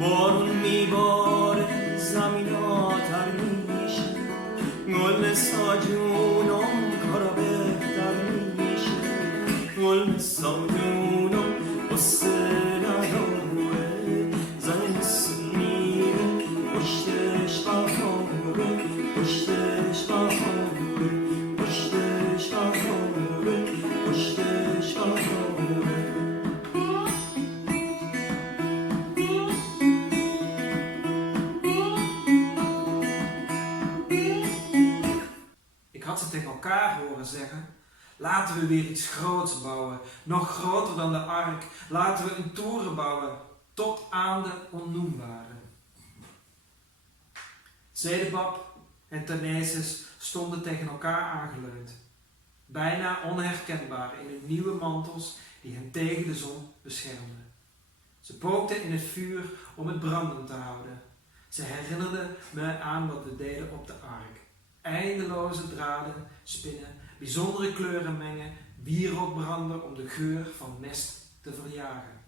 بارون میباره زمین آتر میشه، گل ساجونم کارا بهتر میشه، گل ساجونم قصه نداره، زمستون میره پشتش بهاره، پشتش بهاره، پشتش بهاره، پشتش بهاره. Ik had ze tegen elkaar horen zeggen: laten we weer iets groots bouwen, nog groter dan de ark. Laten we een toren bouwen, tot aan de onnoembare. Zedebab en Taneses stonden tegen elkaar aangeleund, bijna onherkenbaar in hun nieuwe mantels die hen tegen de zon beschermden. Ze pookten in het vuur om het brandend te houden. Ze herinnerden me aan wat we deden op de ark. Eindeloze draden spinnen, bijzondere kleuren mengen, wierook branden om de geur van mest te verjagen.